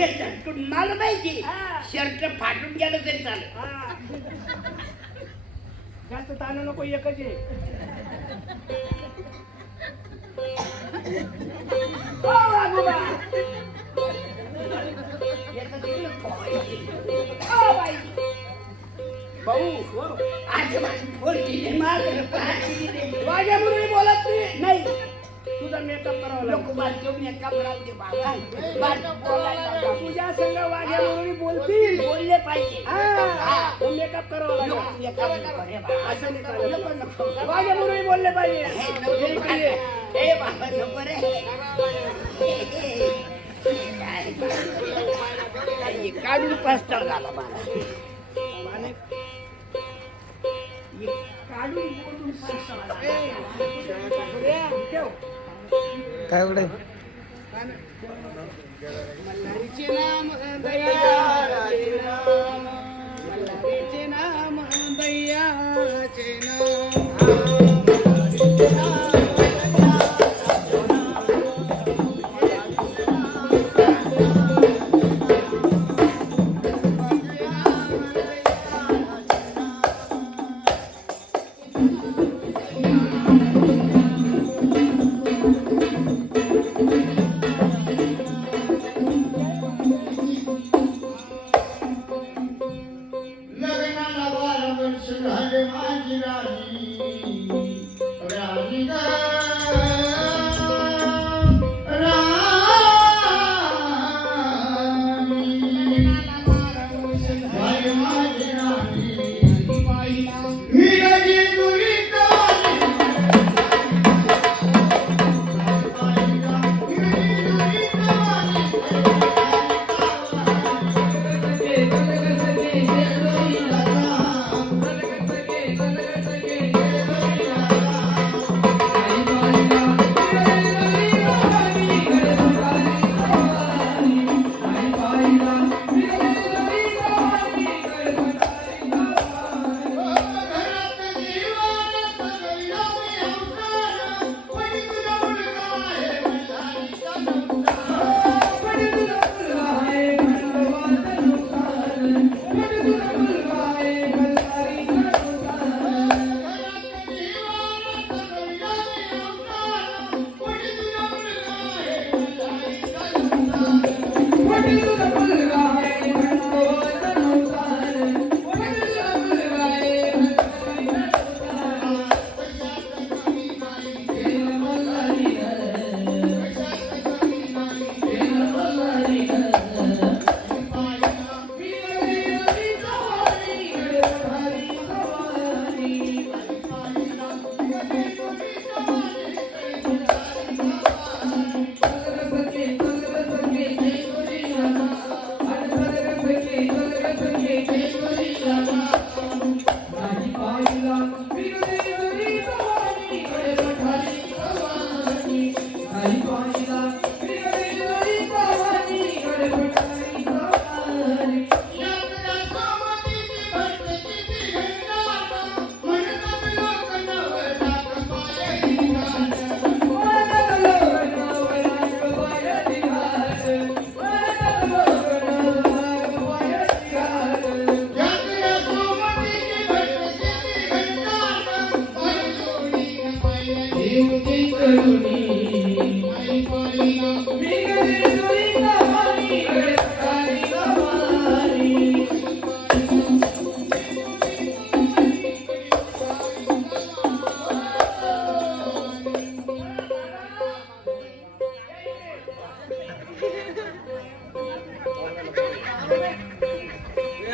Dress झटकून मला माहिती हा. शर्ट फाटून गेलं तरी चालेल हा. जास्त ताण नको एकच. ओ बाई भाऊ हो. आज माझी. वाघ्या म्हणून बोलत नाही तुझा मेकअप करावा लागेल तुम्ही एका राहू दे बाबा बाल बोलायला लागा. तुझ्या संग वाघ्या म्हणून बोलतील बोलले पाहिजे हा तो मेकअप करावा नको, लागेल एका नको रे बा. असं नाही चालत. नको, नको. वाघ्या म्हणून बोलले पाहिजे हे नको हे इकडे ये. ए बाबा नको रे काय काय काढून पस्ताव झाला मला माने. हे काढून बोलून पैसा आला. ठेव. काय उघडे मल्हारीचे नाम दयाचे नाम.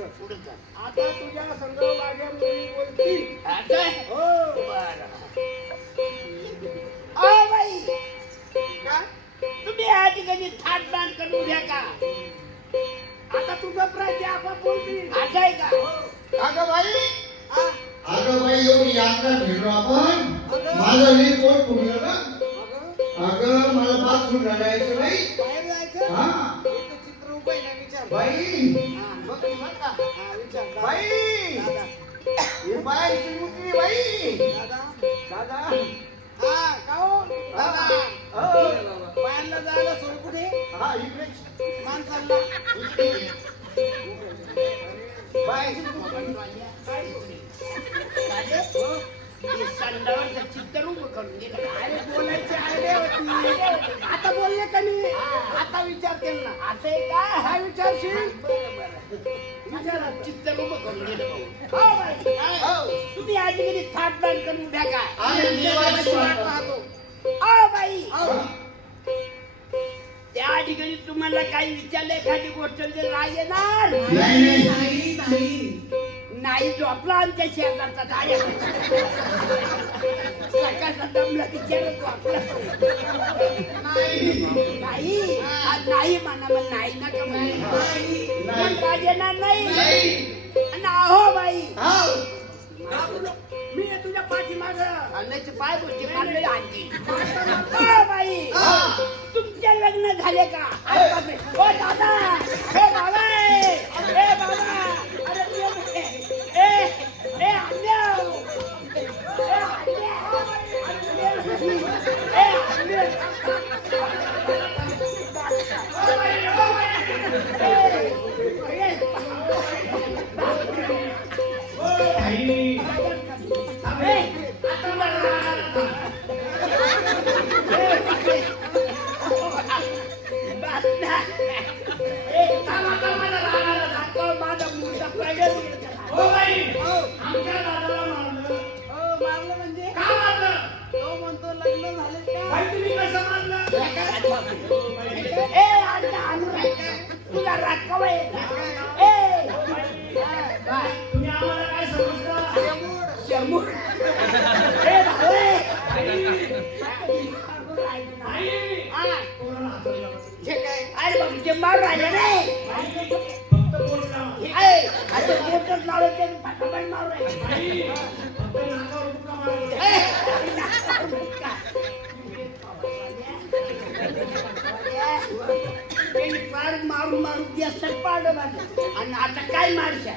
कर पुढं कर. आता तुझ्या संग वाघ्या मुली बोलतील. हा काय? हो बरं. अहो बाई. का? तुम्ही या ठिकाणी थाट बांध करून उभ्या का आता तू घबरायची आपोआप बोलती असं आहे का? अगं बाई. हा? अगं बाई एवढी यात्रा फिरलो आपण. माझं मी पोट फुगलं ना? अगं. मला जायचं बाई बाहेर जायचं? हा. इथं चित्र उभं आहे ना, विचार. बाई. हा, हा. बाई दादा. ही बाईची मुलगी बाई! दादा. दादा हा, का हो? दादा. हो. बायांना जायला सोय कुठे? हा इकडे. माणसांना. बाईची मुलगी हे? संडावर चित्र उभं करून दिलं. अरे बोलायची आयडिया होती. आता बोलले का नाही? आता विचार केला ना असं आहे का? काय विचारशील? विचारा करून. हो काय? तुम्ही आधी कधी थाट करून उभ्या का आम्ही देवाची वाट पाहतो ओ बाई हो. त्या ठिकाणी तुम्हाला काही विचारलं एखादी गोष्ट जर राग येणार नाही नाही नाही झोपला आमच्या शेजारचा नाही आज नाही म्हणा मग नाही नाही. आणि अहो बाई मी तुझ्या पाठीमाग अन्नाची पाय गोष्टी आणखी बाई तुमचे लग्न झाले का दादा हे बाबा हे बाबा मारून मारून देशात पाडलं माझं. आणि आता काय मारशा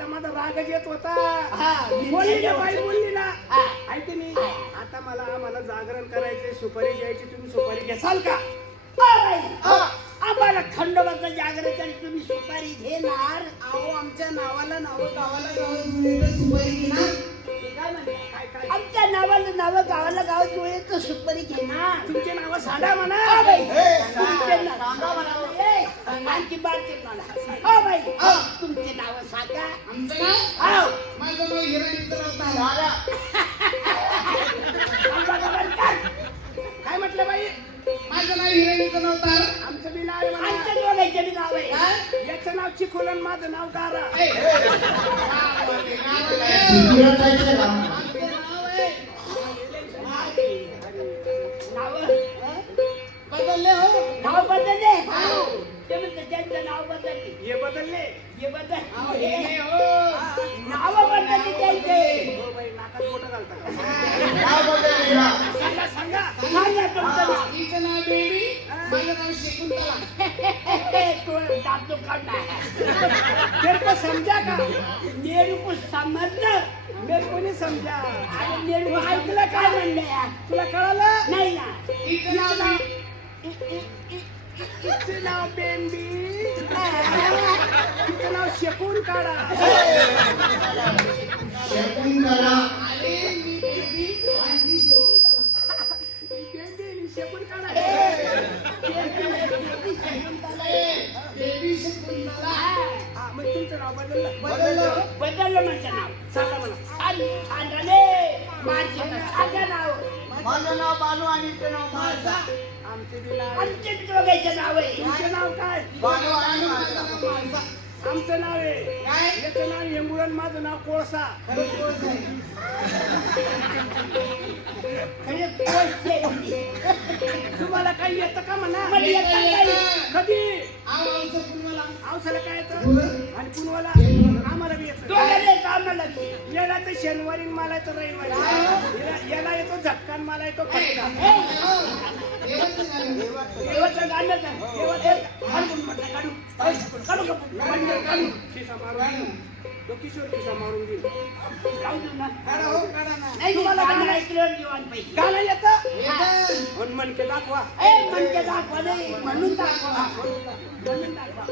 आता माझा रागच येत होता. हा, बोलली ना बाई बोलली ना. हा. ऐकते मी आता मला मला जागरण करायचे सुपारी द्यायची तुम्ही सुपारी घ्याल का? आम्हाला खंडोबाचं जागरण करी तुम्ही सुपारी घेणार? अहो आमच्या नावाला नाव गावाला ते काय म्हणता? काय काय? आमच्या नावाला नाव गावाला गावात जुळे तर सुपारी घेणार? तुमचे नाव साडा म्हणा. तुमचे नाव- सांगा म्हणावं. आणखी बात केली मला. ओ बाई, तुमचे नाव सांगा. हो. माझं नाव हिराणीचं नाव. काय? म्हटलं बाई? माझं नाव हिराणीचं नाव तारा. आमचं बी नाव आहे म्हणा. आमच्या दोघांचे बी नाव आहे. याचं नाव चिखोल आणि माझं नाव गारा. नाव. नाव बदलले हो नाव बदलले. ते म्हणते त्यांचं नाव बदलले. हे बदलले. हे बदल नाव बदलले त्यांचे. हो बाई नाकात मोठं घालता का? नाव बदलले. सांगा सांगा. सांगा तुमचं नाव. हिचं नाव बेबी, माझं नाव शकुंतला. तेरे को समजा का? मेरू को समजलं मेरे को नाही समजा? अरे मेरू ऐकलं काय म्हणलं? यार तुला कळालं? नाही ना. हिचं नाव बे- तिचं नाव बेंबी तिचं नाव शेकून काढा आणि शेकून काढा शकुंतला. हा मग तुमचं नाव बदललं बदललं. बदललं म्हणतं नाव सांगा मला छान छान माझे सांगा नाव माझं नाव बालू आणि नाव मासा. आमचे बी नाव आमचे दोघांचे नाव आहे. तुमचं नाव काय? बालू आणि माझं नाव. मासा. आमचं नाव आहे. काय? याचं नाव हेमुळन माझं नाव कोळसा. खरं आहे? तुम्हाला काही येतं का म्हणा? मला येतं. कधी? आवाज पण मला पुढं आणि पुनवाला येतं बी. याला तर शनिवारी मला तर रविवारी याला- येतो झटका आणि मला येतो फटका देवाचं गाणं काय? देवाचं- काढून म्हटलं, काढून. काढू का? म्हणलं, काढू. खिसा मारून तो किशोर खिसा मारून देईल जाऊ देऊ ना. हो, नाही, तुम्हाला गाणं ऐकल्यावर जीवन पाहिजे. गाणं येतं पण मनके दाखवा ए, म्हणजे दाखवा नाही, म्हणून दाखवा. म्हणून दाखवा.